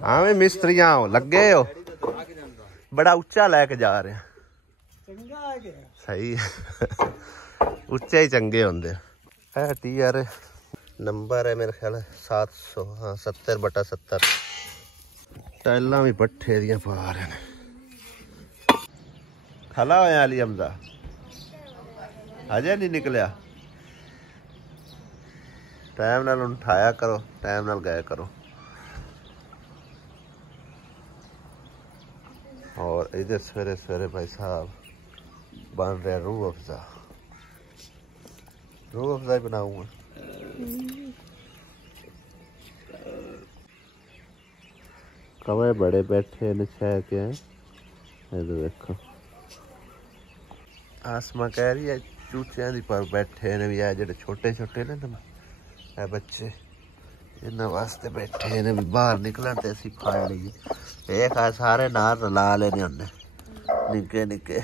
आवे मिस्त्रियां लगे हो बड़ा उच्चा लैके जा रहे हैं सही उच्चे ही चंगे होंगे TR नंबर है मेरे ख्याल 700 हाँ 70/70 टाइल भी पट्ठे दियां पा रहे हैं खला होया अली हमदा अजे नहीं निकलिया टाइम नाल उठाया करो टाइम नाल गया करो और इधर सवेरे सवेरे भाई साहब बन रहे रूह अफ़ज़ा ही बनाऊंगा कवे बड़े बैठे न छह के देखो आसमा कह रही है चूचियां दी पर बैठे ने भी है जेडे छोटे छोटे ने है बच्चे इन्हां वास्ते बैठे ने भी बाहर निकलन ते असीं फाड़ लईए एक आ सारे नार ला लेने होंदे निक्के निक्के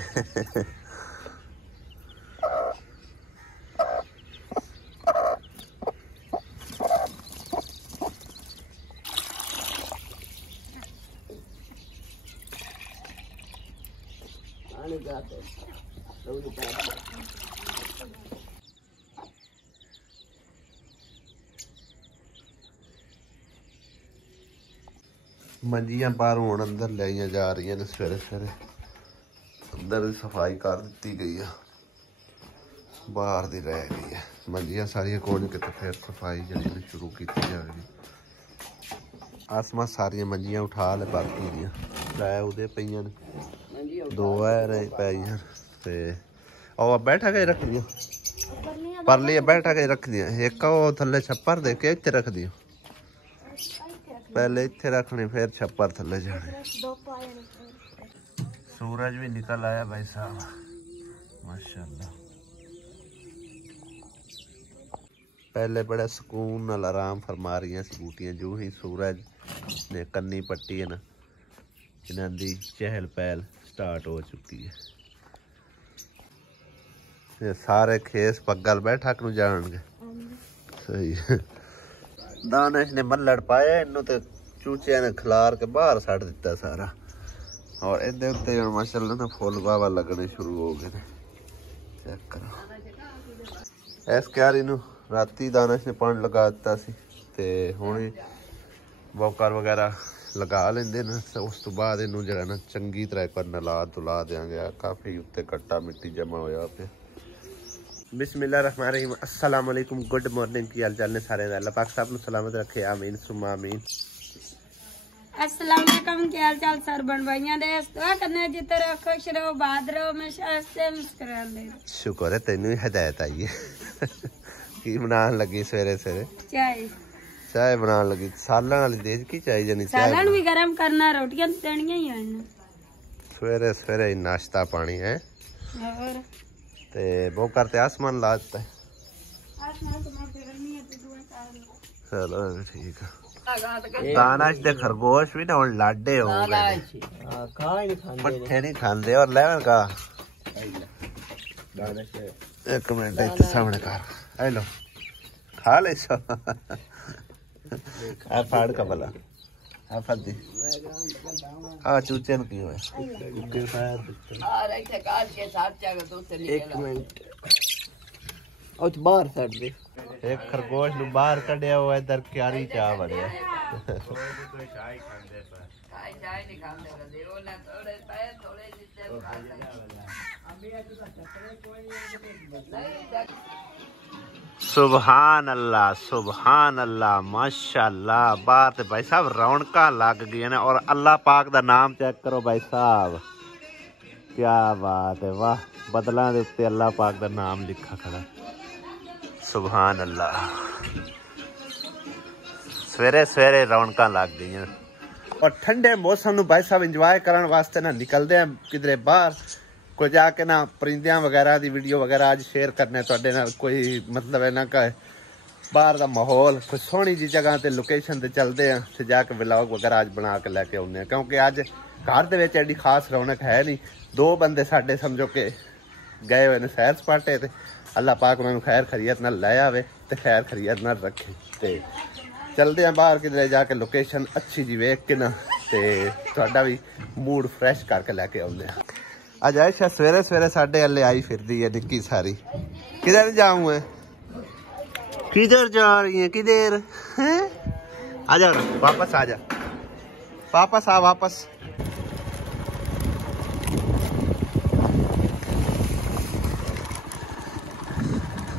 मंजियां बाहरों हुण अंदर लाइया जा रही ने सवेरे सवेरे अंदर की सफाई कर दी गई है बाहर दी रह गई है मंजियां सारिया कोई नहीं किते फिर सफाई जी शुरू की जाएगी आसमा सारिया मंजियां उठा ले बाकी दियां लै उदे पईयां ने दो है पाइयां ते और बैठा के रख दिया परली बैठा के रख दिया एक थले छप्पर दे के इत्थे रख दियो पहले इत्थे रखने फिर छप्पर थले जाने सूरज भी निकल आया भाई साहब माशाल्लाह पहले बड़ा सुकून नाल आराम फरमा रही सी बूटियां जो ही सूरज ने कन्नी पट्टी है ना इन्हां दी चहल पहल स्टार्ट हो चुकी है ये सारे खेस पगल बैठा करू जाएंगे सही दानिश ने मल्लड़ पाया इन्हों तो चूचिया ने खिलार के बाहर सट दिता सारा और इधर उत्ते माशाल्लाह ना फुल वावा लगने शुरू हो गए चेक करो इस क्यारी नू राती दानिश ने पानी लगा दिता सी ते हुण बौकर वगैरह लगा लेंदे ने उस तो बाद इनू जरा ना चंगी तरह कर नला धुला देंगे काफ़ी उत्ते कट्टा मिट्टी जमा होया पे बिस्मिल्लाहिर्रहमानिर्रहीम अस्सलाम वालेकुम गुड मॉर्निंग की हाल चाल ने सारे अल्लाह पाक साहब ने सलामत रखे आमीन सुम्मा आमीन अस्सलाम वालेकुम क्या हाल चाल सर बन भाइयां दे दुआ करने जिते रहो खुश रहो बाद रहो हमेशा हंसते मुस्कुराते शुक्र है तेनू ही हिदायत आई है की बनान लगी सवेरे सवेरे चाय बनान लगी सालन वाली देज की चाय जनी सालन भी गरम करना रोटियां देनियां ही हैं सवेरे सवेरे नाश्ता पानी है और ते वो करते आसमान लाता है आसमान तो मैं फिरनी है तो दुआ कर चलो ठीक है दानिश दे खरगोश भी ना हुण लाडे हो गए पट्ठे नहीं खांदे और लेवन का एक मिनट इत्थे सामने कर हेलो खा ले सो आ फाड़ का भला आ फदी आ चूचे न की होया एक मिनट और बाहर छड़ दे एक खरगोश नु बाहर कढ़िया हुआ इधर क्यारी चा वड़िया सुभान अल्लाह माशाल्लाह बाहर ते भाई साहब रौनक लग गई ने और अल्लाह पाक दा नाम चेक करो भाई साहब क्या बात है वाह बदलां दे उत्ते अल्लाह पाक दा नाम लिखा खड़ा सुभान अल्लाह सवेरे सवेरे रौनक लग गई और ठंडे मौसम नू भाई साहब इंजॉय करने वास्ते ना निकलते हैं किधरे बाहर कोई जाके ना परिंदियां वगैरह की वीडियो वगैरह अज शेयर करने तुहाडे नाल कोई मतलब है ना कि बाहर का माहौल कोई सोहनी जी जगह ते लोकेशन ते चलते हैं ते जाके व्लॉग वगैरह अज बना के लैके आउने क्योंकि अज घर दे विच एडी खास रौनक है नहीं दो बंदे साडे समझो के गए हुए ने सैर सपाटे ते अल्लाह पाक उन्होंने खैर खरीयत नाल लै आवे ते खैर खरीयत नाल रखे ते चलते हैं बाहर किधरे जाके लोकेशन अच्छी जी वेख के ना ते तुहाडा भी मूड फ्रैश करके लैके आउंदे हैं। अज आयशा सवेरे सवेरे साढ़े हले आई फिरदी है निक्की सारी। किधर जाऊं मैं, किधर जा रही है, किधर हैं? आ जा वापस, आ जा वापस, आ वापस।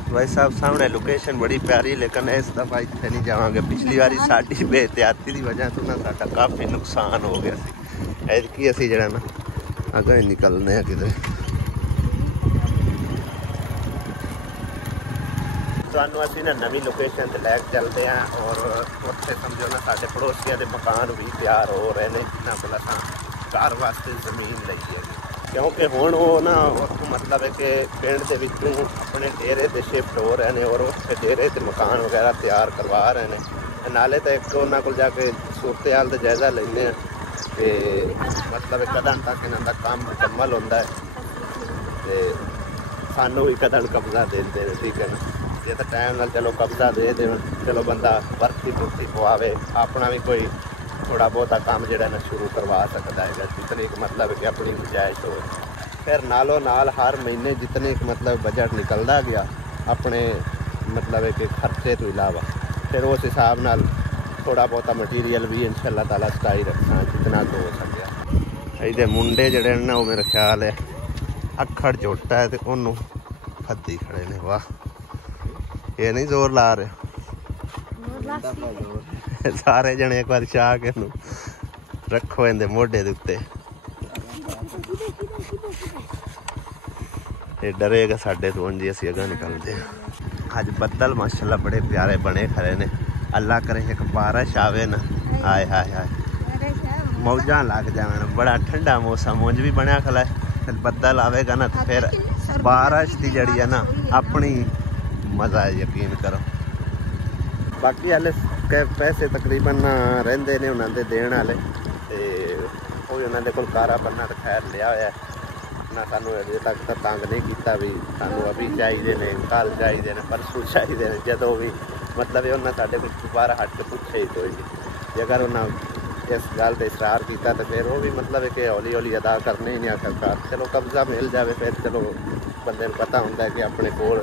भाई साहब सामने लोकेशन बड़ी प्यारी, लेकिन इस दफा इतने नहीं जावांगे। पिछली बारी साड़ी बेहतियाती की वजह तो ना साडा काफ़ी नुकसान हो गया सी। ऐतकी असी जरा ना अगर निकलने हैं किधर। तो असी ना नवी लोकेशन से लैके चलते हैं और उत्थे समझो ना साडे पड़ोसियों के मकान भी तैयार हो रहे हैं जिन्होंने को घर वास्ते जमीन लई है, क्योंकि हुण वो ना मतलब है कि पिंड के विचों अपने डेरे से शिफ्ट हो रहे हैं और उत्थे डेरे से मकान वगैरह तैयार करवा रहे हैं। नाले तो एक उन्होंने को जाके सूरत हाल का जायजा लेने कि मतलब कदम तक इन्हों का काम मुकम्मल होता है तो सानू भी कदम कब्जा देते हैं। ठीक है ना, जे तो टाइम नाल चलो कब्जा दे देन, चलो बंदा बरती बुरती पवावे, अपना भी कोई थोड़ा बहुता काम जो ना शुरू करवा सकता है जितनी मतलब कि अपनी गुंजाइश हो। फिर नालों नाल हर महीने जितने मतलब बजट निकलता गया अपने मतलब कि खर्चे तो इलावा, फिर उस हिसाब नाल थोड़ा बहुता मटीरियल भी इंशाअल्लाह ताला सटाई रखना जितना तो हो सके। ये मुंडे जड़े ना वो मेरा ख्याल है अखड़ झोटा है तो उन्होंने फद्दी खड़े ने। वाह, ये नहीं जोर ला रहे सारे जने एक बार चाह के रखो इनके मोढे के उत्ते। ये डरेगा साडे तो जी असी अगर निकलते हैं। अज बदल माशाल्लाह बड़े प्यारे बने खड़े ने, अल्लाह करे एक बारिश आवे ना, आए हाय हाय मौजा लग जाए। बड़ा ठंडा मौसम उंज भी बनया खला है, फिर बदल आवेगा ना तो फिर बारिश की जड़ी है ना अपनी मज़ा है, यकीन करो। बाकी हाले पैसे तकरीबन रहिंदे ने उन्होंने देने वाले तो उन्होंने कोल कारा बन्ना तो खैर लिया होया ना, सानू अजे तक तो तंग नहीं किया भी सानू अभी चाहिए ने, कल चाहिए ने, परसों चाहिए ने, जदों भी मतलब उन्होंने साढ़े कुछ दोबारा हट के पूछे ही कोई नहीं। जे अगर उन्हें इस गल पर इसरार किया तो फिर वो भी मतलब कि हौली हौली अदा करने ही नहीं सकता। चलो कब्जा मिल जाए फिर चलो बंदे को पता होंगे कि अपने कोल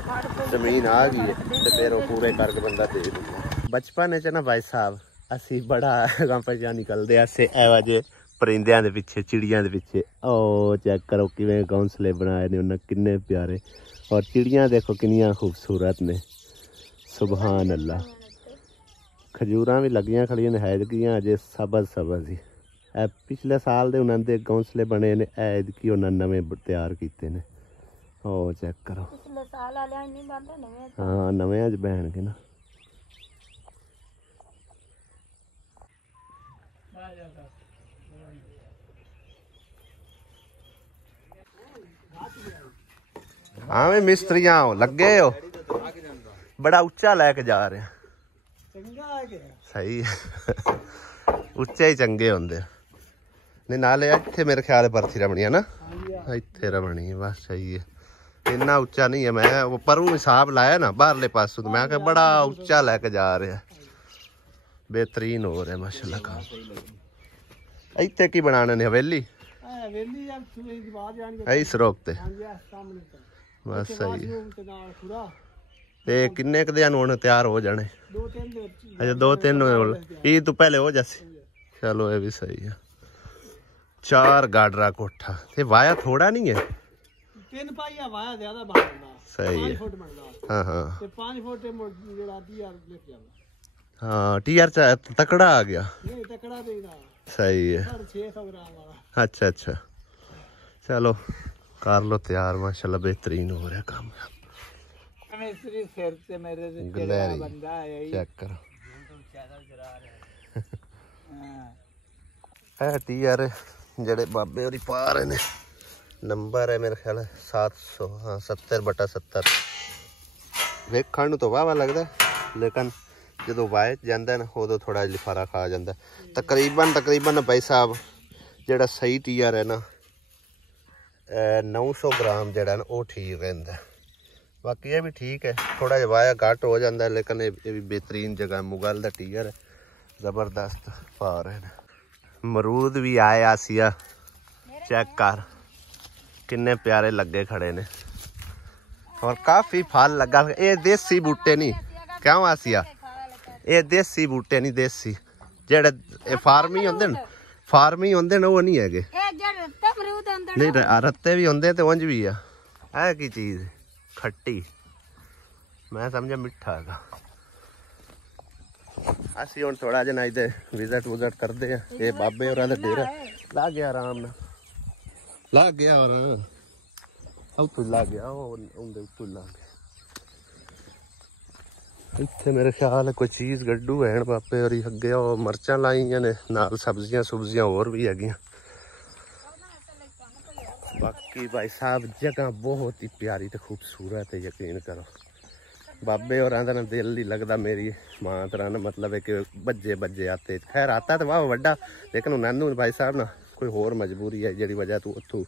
जमीन आ गई है तो फिर वो पूरे करके बंदा दे दूँगा। बचपन च ना भाई साहब असी बड़ा गंपा निकलते ऐसे एवजे परिंदियां दे पिछे, चिड़ियां दे पिछे। ओ चेक करो किवें घोंसले बनाए ने उन्हें, किन्ने प्यारे, और चिड़ियां देखो किनियां खूबसूरत ने, सुबहान अल्लाह। खजूरां भी लगियां खड़ियां ने, हैदगियां अजे सबज सबज ही। ए पिछले साल दे उन्हां दे घोंसले बने ने, ऐदकी उन्हां नवें तैयार कीते ने। ओ चेक करो, पिछले साल वाले नहीं बनदे नवें, हाँ नवें अज बहणगे ना। हाँ वे मिस्त्रियां लगे हो, बड़ा उच्चा लैके जा रहे हैं। सही है उच्चे ही चंगे होंगे नहीं, नाले इत्थे मेरे ख्याल बरथी रमनी है ना, इत्थे रमनी है बस। सही है, इन्ना उच्चा नहीं है। मैं वो परूं हिसाब लाया ना बाहरले पासों तो मैं बड़ा उच्चा लैके जा रहे हैं। बेहतरीन हो रहा है माशाल्लाह काम। इत्थे की बनाने ने हवेली इस रोक ते बस। सही है, किन्ने क दिन होने तैयार हो जाने? अच्छा 2-3 ईद तो पहले हो जासी। चलो ये भी सही है। 4 गाडरा कोठा ते वाया थोड़ा नहीं है, 3 पाइया वाया ज्यादा बाहर। सही है, हाँ हाँ ते 5 फुट जेड़ा टीआर लेके आवा। हाँ टीआर तकड़ा आ गया, नहीं तकड़ा देगा। सही है, 600 ग्राम वाला। अच्छा अच्छा चलो कर लो तैयार माशाल्लाह बेहतरीन हो रहा काम। मिस्त्री सिर से मेरे से गलेरी बंदा है, चेक करो हां है टीआर जड़े बाबे और पा रहे ने। नंबर है मेरे ख्याल 700, हाँ 70/70। वेखण तो वाह लगता है, लेकिन जो वाए जाता ना उदो थोड़ा लिफारा खा जाता। तकरीबन भाई साहब जड़ा सही टीआर है ना 900 ग्राम जड़ा ना वो ठीक रहता है। बाकी ये भी ठीक है, थोड़ा जहा वाया घट हो जाता है, लेकिन ये भी बेहतरीन जगह मुगल का टीआर है। ਜ਼ਬਰਦਸਤ ਪਾ ਰਹੇ ਨੇ। ਅਮਰੂਦ ਵੀ ਆਏ ਆਸੀਆ, ਚੈੱਕ ਕਰ ਕਿੰਨੇ ਪਿਆਰੇ ਲੱਗੇ ਖੜੇ ਨੇ ਔਰ ਕਾਫੀ ਫਲ ਲੱਗਾ। ਇਹ ਦੇਸੀ ਬੂਟੇ ਨਹੀਂ, ਕਿਉਂ ਆਸੀਆ? ਇਹ ਦੇਸੀ ਬੂਟੇ ਨਹੀਂ, ਦੇਸੀ ਜਿਹੜੇ ਇਹ ਫਾਰਮੀ ਹੁੰਦੇ ਨੇ, ਫਾਰਮੀ ਹੁੰਦੇ ਨੇ ਉਹ ਨਹੀਂ ਹੈਗੇ। ਨਹੀਂ ਰੱਤੇ ਵੀ ਹੁੰਦੇ ਤੇ ਉਂਝ ਵੀ ਆ। ਇਹ ਕੀ ਚੀਜ਼ ਖੱਟੀ, ਮੈਂ ਸਮਝਿਆ ਮਿੱਠਾ ਹੈਗਾ। ਅਸੀਂ ਹੁਣ ਥੋੜਾ ਜਿਹਾ ਇਹਦੇ ਵਿਜ਼ਿਟ ਕਰਦੇ ਆ। ਇਹ ਬਾਬੇ ਹੋਰਾਂ ਦਾ ਡੇਰਾ ਲੱਗ ਗਿਆ, ਆਰਾਮ ਨਾਲ ਲੱਗ ਗਿਆ ਔਰ ਉੱਥੋਂ ਲੱਗ ਗਿਆ, ਉਹਦੇ ਉੱਤੋਂ ਲੱਗ ਗਿਆ। ਇੱਥੇ ਮੇਰੇ ਖਿਆਲ ਕੋਈ ਚੀਜ਼ ਗੱਡੂ ਹੈਣ ਬਾਬੇ ਹੋਰੀ। ਅੱਗੇ ਉਹ ਮਿਰਚਾਂ ਲਾਈਆਂ ਨੇ, ਨਾਲ ਸਬਜ਼ੀਆਂ ਸੁਬਜ਼ੀਆਂ ਹੋਰ ਵੀ ਹੈਗੀਆਂ। ਬਾਕੀ ਭਾਈ ਸਾਹਿਬ जगह बहुत ही प्यारी तो खूबसूरत है, यकीन करो। बाबे और ना दिल नहीं लगता मेरी मां तरह ना, मतलब है कि बज्जे बज्जे आते। खैर आता तो वाह वड्डा, लेकिन नानू भाई साहब ना कोई होर मजबूरी है जी वजह तू उतों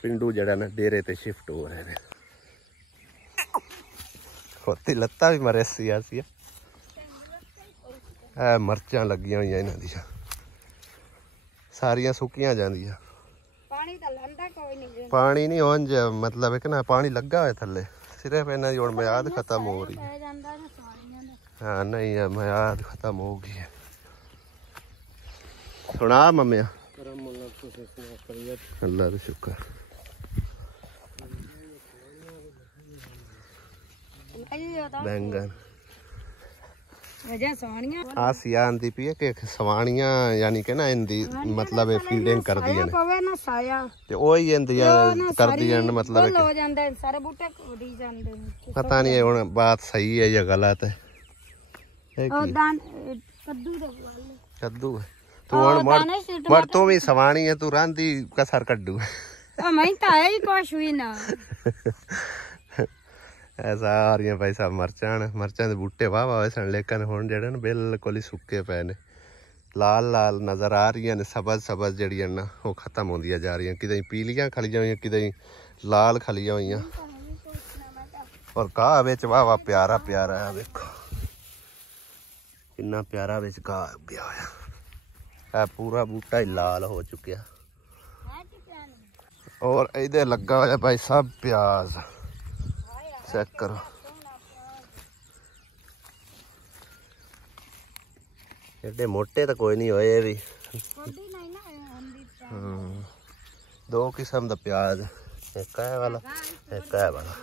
पिंडू जड़ा ना डेरे ते शिफ्ट हो रहे हैं। होती लत्ता भी मरे सिया मर्चां लगियां हुई इन्हां दी सारियां सुक्कियां जांदियां। पानी नहीं उंज मतलब है कि ना पानी लगा है थले, सिर्फ इन्हां दी हुण मियाद खत्म हो रही है। हाँ नहीं है मियाद खत्म हो गई है। सुना मम्मिया अल्लाह का शुक्र। बैंगन आसिया आंदी पी है कि सवाणियां यानी कि ना इनदी मतलब फीडिंग कर दी है ते ओही इंदियां कर दी है मतलब पता नहीं हुण बात सही है या गलत है। कद्दू है तू हुण मर तू भी सवाणी है, तू रांदी कसर कड्डू सारियां भाई साहब मर्चां दे बूटे वाह वाह सन, लेकिन हुण जेहड़े ना बिल्कुल ही सुक्के पे ने। लाल लाल नजर आ रही ने, सबज सबज जड़ियां ना वो खत्म होंदियां जा रही, किते पीलियां खलियां हुई, किते लाल खलियां हुई। और घाह विच वाह वाह प्यारा प्यारा है, देखो किन्ना प्यारा विच घाह उगया होया है। पूरा बूटा ही लाल हो चुकिया। और इधर लगा होया भाई साहब प्याज, चेक करो। एडे मोटे तो कोई नहीं होए भी। दो किस्म का प्याज, एक है वाला एक है वाला।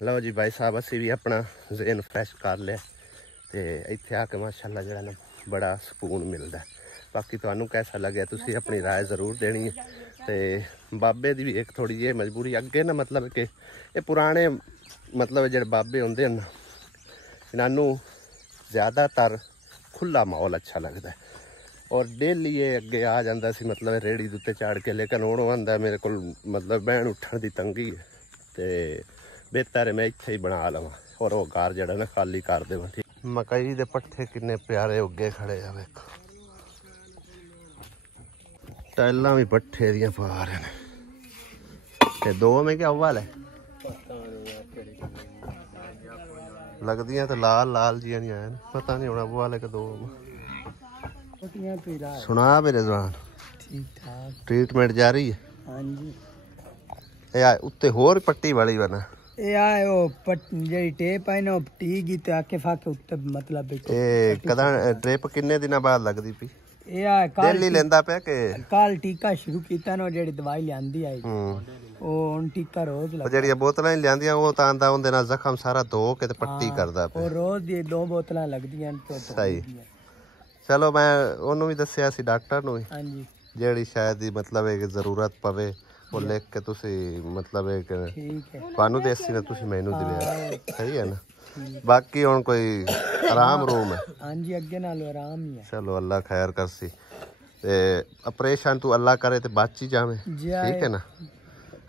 लो जी भाई साहब असी भी अपना ज़हन फ्रैश कर लिया ते इत्थे आके माशाल्लाह जड़ा ना बड़ा सुकून मिलता है। बाकी तुहानू कैसा लगे तुसी अपनी राय जरूर देनी है। ते बाबे दी भी एक थोड़ी जी मजबूरी अगे ना, मतलब कि ये पुराने मतलब जो बाबे होंदे ना इन्हानू ज़्यादातर खुला माहौल अच्छा लगता है। और डेली ये अगे आ जाता सी मतलब रेहड़ी दे उत्ते चढ़ के, लेकिन हुण आंदा मेरे को मतलब बहन उठण दी तंगी है ते बेहतर है मैं इत्थे ही बना लवां और वो घर जड़ा ना खाली कर देवां। ठीक मकई दे पट्ठे किन्ने प्यारे उगे खड़े आ, वेखो टाइलां भी पट्ठे दियां पा रहे ने। ते दो में क्या अव्वल है लगदियां तो लाल लाल जियां नहीं आया, पता नहीं होना अव्वल है कि दो। सुना मेरे जवान ठीक ठाक ट्रीटमेंट जारी है। हां जी ए उत्ते होर पट्टी वाली बना ए आए ओ जेडी टेप है ना टी गी ते आके फाके उत्ते मतलब ए कदा ड्रिप किन्ने दिना बाद लगदी पई ए आ डेली लेंदा पे के कल टीका शुरू कीता ना, जेडी दवाई लियांदी आई ओ हुन टीका रोज लग जेडी बोतलां लियांदियां ओ तां दा उंदे नाल जख्म सारा धो के ते पट्टी करदा पे। ओ रोज दी दो बोतलां लगदियां तो सही। चलो मैं ओनू भी दस्सिया सी डॉक्टर नू। हां जी जेडी शायद दी मतलब एक जरूरत पवे वो लिख के तुसी मतलब एक पानू देसी ना तुसी मैनू दिया, सही है ना। बाकी हुण कोई आराम रूम है। हां जी अगे नाल आराम ही है। चलो अल्लाह खैर करसी ते ऑपरेशन तू अल्लाह करे ते बच ही जावे, ठीक है ना।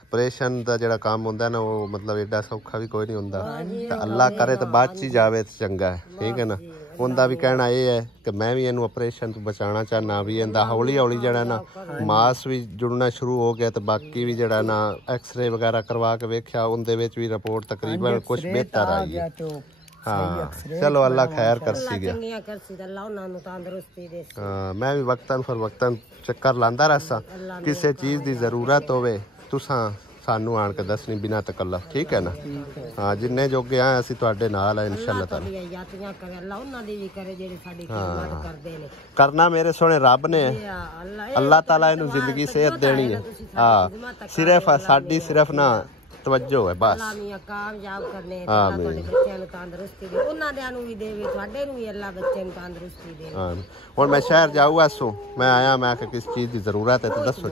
ऑपरेशन दा जेड़ा काम हुंदा ना वो मतलब एडा सौखा भी कोई नहीं हुंदा, ते अल्लाह करे ते बच ही जावे ते चंगा है, ठीक है ना। उनका भी कहना ये है कि मैं भी इनू ऑपरेशन तो बचाना चाहना भी, इनका हौली हौली जड़ा ना मास भी जुड़ना शुरू हो गया, तो बाकी भी जड़ा ना एक्सरे वगैरह करवा के वेख्या उनदे विच भी रिपोर्ट तकरीबन कुछ बेहतर आई है। हाँ चलो अल्लाह खैर कर सी गया ਚੰਗੀਆਂ ਕਰਸੀ ਤਾਂ ਅੱਲਾ ਉਹਨਾਂ ਨੂੰ ਤੰਦਰੁਸਤੀ ਦੇ हाँ मैं भी वक्तन फर वक्तन चक्कर लांदा रहा किसी चीज़ की जरूरत होवे तुसां सानू आन के दसनी बिना तकल्लफ ठीक है ना हाँ जिन्ने जोगे आए असीं तुहाडे नाल है इंशाअल्लाह ताला ਯਾਤੀਆਂ ਕਰੇ ਅੱਲਾ ਉਹਨਾਂ ਦੀ ਵੀ ਕਰੇ ਜਿਹੜੇ ਸਾਡੀ ਖਿਦਮਤ ਕਰਦੇ ਨੇ करना मेरे सोने रब ने अल्लाह ताला इनू जिंदगी सेहत देनी है हाँ सिर्फ साडी सिर्फ ना तवज्जो है बस ਅੱਲਾ ਮੀਆਂ ਕਾਮਯਾਬ ਕਰਨੇ ਅੱਲਾ ਤੁਹਾਡੇ ਬੱਚਿਆਂ ਨੂੰ ਤੰਦਰੁਸਤੀ ਦੇ ਉਹਨਾਂ ਦਿਆਂ ਨੂੰ ਵੀ ਦੇਵੇ ਤੁਹਾਡੇ ਨੂੰ ਵੀ ਅੱਲਾ ਬੱਚੇ ਨੂੰ ਤੰਦਰੁਸਤੀ ਦੇਵੇ हाँ और मैं शहर जाऊगा सो मैं आया मैं आके किस चीज़ की जरूरत है तो दसो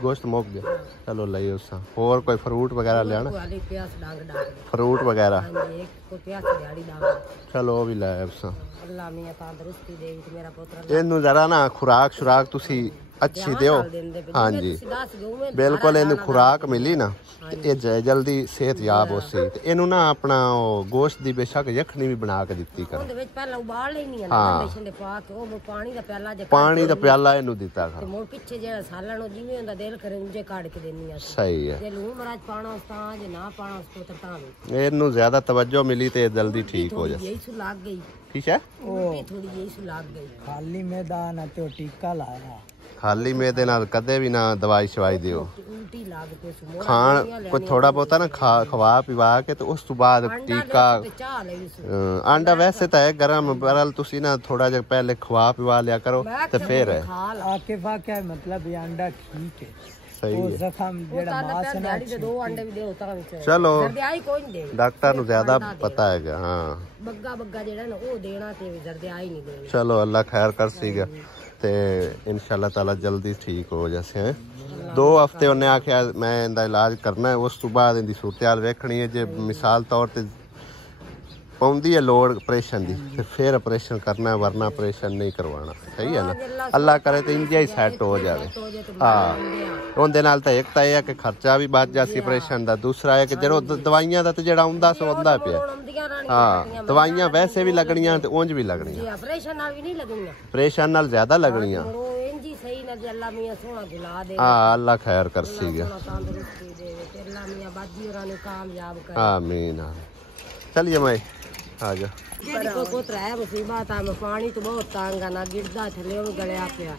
गोश्त मुक गया चलो ले उसा और कोई फ्रूट वगैरह लेना ਵਾਲੀ ਪਿਆਸ ਡਾਂਗ ਡਾਂਗ फ्रूट वगैरह ਹਾਂਜੀ ਇੱਕ ਕੋ ਪਿਆਸ ਦਿਹਾੜੀ ਡਾਂਗ चलो वो भी ले उसा ਅੱਲਾ ਮੀਆਂ ਤੰਦਰੁਸਤੀ ਦੇਵੇ ਤੇ ਮੇਰਾ ਪੁੱਤਰ ਇਹਨੂੰ ਜ਼ਰਾ ਨਾ ਖੁਰਾਕ ਸ਼ੁਰਾਕ ਤੁਸੀਂ ਅੱਛੀ ਦਿਓ ਹਾਂਜੀ ਬਿਲਕੁਲ ਇਹਨੂੰ ਖੁਰਾਕ ਮਿਲੀ ਨਾ ਤੇ ਇਹ ਜਲਦੀ ਸਿਹਤਯਾਬ ਹੋ ਸੀ ਤੇ ਇਹਨੂੰ ਨਾ ਆਪਣਾ ਉਹ ਗੋਸ਼ਤ ਦੀ ਬੇਸ਼ੱਕ ਯਖਣੀ ਵੀ ਬਣਾ ਕੇ ਦਿੱਤੀ ਕਰ ਉਹਦੇ ਵਿੱਚ ਪਹਿਲਾਂ ਉਬਾਲ ਲੈਣੀ ਆ ਨਾ ਦੇ ਪਾ ਕੇ ਉਹ ਪਾਣੀ ਦਾ ਪਿਆਲਾ ਜੇ ਪਾਣੀ ਦਾ ਪਿਆਲਾ ਇਹਨੂੰ ਦਿੱਤਾ ਤੇ ਕਰ ਮੋੜ ਪਿੱਛੇ ਜਿਹੜਾ ਸਾਲਣ ਉਹ ਜਿਵੇਂ ਹੁੰਦਾ ਦਿਲ ਕਰੇ ਉਂਝੇ ਕਾੜ ਕੇ ਦੇਣੀ ਆ ਸਹੀ ਹੈ ਜੇ ਲੂਣ ਮਰਾਜ ਪਾਣਾ ਉਸ ਤਾਂ ਜੇ ਨਾ ਪਾਣਾ ਉਸ ਪੁੱਤਰ ਤਾਂ ਵੀ ਇਹਨੂੰ ਜ਼ਿਆਦਾ ਤਵੱਜੋ ਮਿਲੀ ਤੇ ਇਹ ਜਲਦੀ ਠੀਕ ਹੋ ਜਾ ਯਹੀ ਸੁ ਲੱਗ ਗਈ ਠੀਕ ਹੈ ਉਹ ਥੋੜੀ ਯਹੀ ਸੁ ਲੱਗ ਗਈ ਖਾਲੀ ਮੈਦਾਨ ਤੇ ਟੀਕਾ ਲਾਇਆ ਖਾਲੀ ਮੇਦੇ ਨਾਲ ਕਦੇ ਵੀ ਨਾ ਦਵਾਈ ਸ਼ਵਾਈ ਦਿਓ ਉਲਟੀ ਲੱਗ ਪਈ ਸੁ ਮੋੜ ਖਾਣ ਕੋਈ ਥੋੜਾ ਬਹੁਤਾ ਨਾ ਖਵਾ ਪਿਵਾ ਕੇ ਤੇ ਉਸ ਤੋਂ ਬਾਅਦ ਟੀਕਾ ਚਾਹ ਲਈ ਸੁ ਆਂਡਾ ਵੈਸੇ ਤਾਂ ਹੈ ਗਰਮ ਬਰਲ ਤੁਸੀਂ ਨਾ ਥੋੜਾ ਜਿਹਾ ਪਹਿਲੇ ਖਵਾ ਪਿਵਾ ਲਿਆ ਕਰੋ ਤੇ ਫਿਰ ਹੈ आके वाक़या मतलब ये अंडा ठीक है ਸਹੀ वो ਹੈ जख्म जेड़ा मास ना ਦਿਹਾੜੀ ਦੇ 2 ਅੰਡੇ ਵੀ ਦਿਓ ਤਾਂ ਵਿੱਚ ਚਲੋ ਜ਼ਰਦਿਆਈ ਕੋਈ ਨਹੀਂ ਦੇ ਡਾਕਟਰ ਨੂੰ ਜ਼ਿਆਦਾ ਪਤਾ ਹੈਗਾ ਹਾਂ ਬੱਗਾ ਬੱਗਾ ਜਿਹੜਾ ਨਾ ਉਹ ਦੇਣਾ ਤੇ ਜ਼ਰਦਿਆਈ ਨਹੀਂ ਦੇਣੀ ਚਲੋ ਅੱਲਾ ਖੈਰ ਕਰ ਸੀਗਾ ਤੇ ਇਨਸ਼ਾਅੱਲਾ ਤਾਲਾ ਜਲਦੀ ਠੀਕ ਹੋ ਜਾਸੇ ਹੈ 2 ਹਫ਼ਤੇ ਉਹਨੇ ਆਖਿਆ ਮੈਂ ਇਹਦਾ ਇਲਾਜ ਕਰਨਾ ਹੈ ਉਸ ਤੋਂ ਬਾਅਦ ਇਹਦੀ ਸੂਰਤ-ਹਾਲ ਵੇਖਣੀ ਹੈ ਜੇ ਮਿਸਾਲ ਤੌਰ ਤੇ ਪਉਂਦੀ ਹੈ ਲੋੜ ਆਪਰੇਸ਼ਨ ਦੀ ਤੇ ਫਿਰ ਆਪਰੇਸ਼ਨ ਕਰਨਾ ਹੈ ਵਰਨਾ ਆਪਰੇਸ਼ਨ ਨਹੀਂ ਕਰਵਾਉਣਾ ਸਹੀ ਹੈ ਨਾ ਅੱਲਾ ਕਰੇ ਤੇ ਇੰਜਾ ਹੀ ਸੈੱਟ ਹੋ ਜਾਵੇ ਹਾਂ ਉਹਦੇ ਨਾਲ ਤਾਂ ਇੱਕ ਤਾਂ ਇਹ ਹੈ ਕਿ ਖਰਚਾ ਵੀ ਬਚ ਜਾਸੀ ਆਪਰੇਸ਼ਨ ਦਾ ਦੂਸਰਾ ਹੈ ਕਿ ਜਦੋਂ ਦਵਾਈਆਂ ਦਾ ਤੇ ਜਿਹੜਾ ਆਉਂਦਾ ਸੋ ਆਉਂਦਾ ਪਿਆ ਹਾਂ ਦਵਾਈਆਂ ਵੈਸੇ ਵੀ ਲੱਗਣੀਆਂ ਤੇ ਉਂਝ ਵੀ ਲੱਗਣੀਆਂ ਆਪਰੇਸ਼ਨ ਨਾਲ ਵੀ ਨਹੀਂ ਲੱਗਣੀਆਂ ਆਪਰੇਸ਼ਨ ਨਾਲ ਜ਼ਿਆਦਾ ਲੱਗਣੀਆਂ ਉਹ ਇੰਜ ਹੀ ਸਹੀ ਨਾ ਜੇ ਅੱਲਾ ਮੀਆਂ ਸੋਹਣਾ ਗੁਲਾ ਦੇ ਹਾਂ ਅੱਲਾ ਖੈਰ ਕਰ ਸੀਗਾ ਤੰਦਰੁਸਤੀ ਦੇਵੇ ਤੇ ਅੱਲਾ ਮੀਆਂ ਬਾਜੀ ਹੋਰਾਂ ਨੂੰ ਕਾਮਯਾਬ ਕਰੇ ਆਮੀਨ ਚਲਿਏ ਮੈਂ ਆ ਜਾ ਜਿਹੜੀ ਕੋਈ ਪੁੱਤਰ ਹੈ ਮੁਸੀਬਤ ਆ ਮੈਂ ਪਾਣੀ ਤੋਂ ਬਹੁਤ ਤੰਗ ਆ ਨਾ ਗਿਰਦਾ ਥੱਲੇ ਉਹ ਗਲਿਆ ਪਿਆ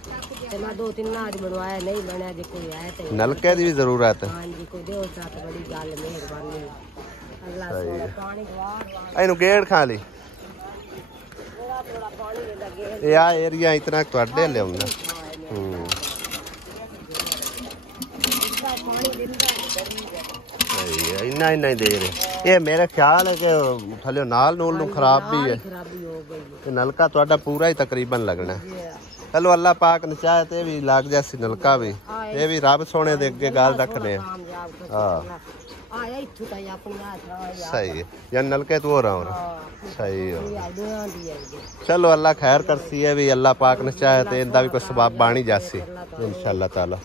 ਤੇ ਮੈਂ 2-3 ਨਾਜ ਬਣਵਾਇਆ ਨਹੀਂ ਬਣਿਆ ਜੇ ਕੋਈ ਹੈ ਤੇ ਨਲਕੇ ਦੀ ਵੀ ਜ਼ਰੂਰਤ ਹੈ ਹਾਂਜੀ ਕੋਈ ਦਿਓ ਸਾਥ ਬੜੀ ਗੱਲ ਮਿਹਰਬਾਨੀ ਅੱਲਾ ਸੋਹਣਾ ਪਾਣੀ ਗਵਾ ਇਹਨੂੰ ਗੇੜ ਖਾ ਲਈ ਥੋੜਾ ਪਾਣੀ ਦੇ ਲੱਗੇ ਇਹ ਆ ਏਰੀਆ ਇਤਨਾ ਤੁਹਾਡੇ ਲਿਆਉਂਦਾ ਪਾਣੀ ਦਿੰਦਾ ਸਹੀ ਹੈ ਇੰਨਾ ਹੀ ਦੇ ਰਹੇ ਇਹ ਮੇਰੇ ਖਿਆਲ ਹੈ ਕਿ ਥੱਲੇ ਨਾਲ ਨੂਲ ਨੂੰ ਖਰਾਬ ਵੀ ਹੈ ਖਰਾਬੀ ਹੋ ਗਈ ਤੇ ਨਲਕਾ ਤੁਹਾਡਾ ਪੂਰਾ ਹੀ ਤਕਰੀਬਨ ਲੱਗਣਾ ਚਲੋ ਅੱਲਾ ਪਾਕ ਨੇ ਚਾਹੇ ਤੇ ਵੀ ਲੱਗ ਜਾਸੀ ਨਲਕਾ ਵੀ ਇਹ ਵੀ ਰੱਬ ਸੋਹਣੇ ਦੇ ਅੱਗੇ ਗੱਲ ਰੱਖਨੇ ਹਾਂ ਆਇਆ ਇੱਥੋਂ ਤਾਂ ਆਪਣੀ ਆਸ ਸਹੀ ਹੈ ਜਾਂ ਨਲਕੇ ਤੋਂ ਹੋ ਰਹਾ ਸਹੀ ਹੈ ਚਲੋ ਅੱਲਾ ਖੈਰ ਕਰਸੀ ਹੈ ਵੀ ਅੱਲਾ ਪਾਕ ਨੇ ਚਾਹੇ ਤੇ ਇਹਦਾ ਵੀ ਕੋਈ ਸਬਬ ਬਾਣੀ ਜਾਸੀ इंशाअल्लाह ताला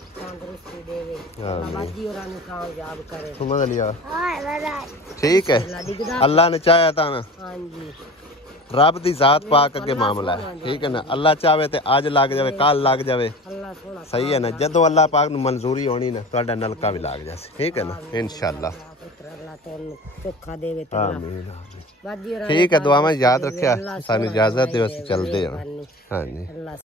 समझ लिया ठीक है अल्लाह ने चाहा था ना रब दी जात पाक अगे मामला है ठीक है ना अल्लाह चाहे तो अज लग जाए कल लग जाए सही है ना जदों अल्लाह पाक नूं मंजूरी होनी ना तुहाडा नलका भी लग जाए ठीक है ना इंशाअल्लाह ठीक है दुआवां याद रखिया सानू इजाजत दिओ असीं चलदे हां हाँ जी।